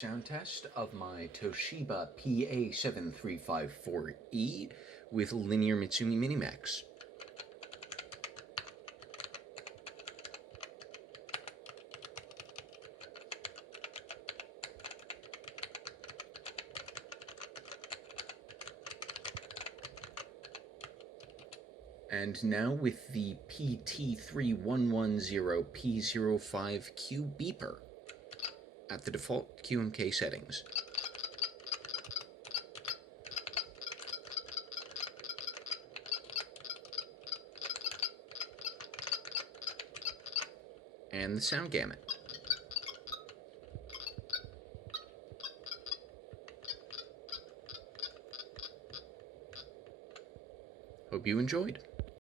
Sound test of my Toshiba PA7354E with linear Mitsumi Minimax. And now with the PT3110P05Q beeper at the default QMK settings. And the sound gamut. Hope you enjoyed.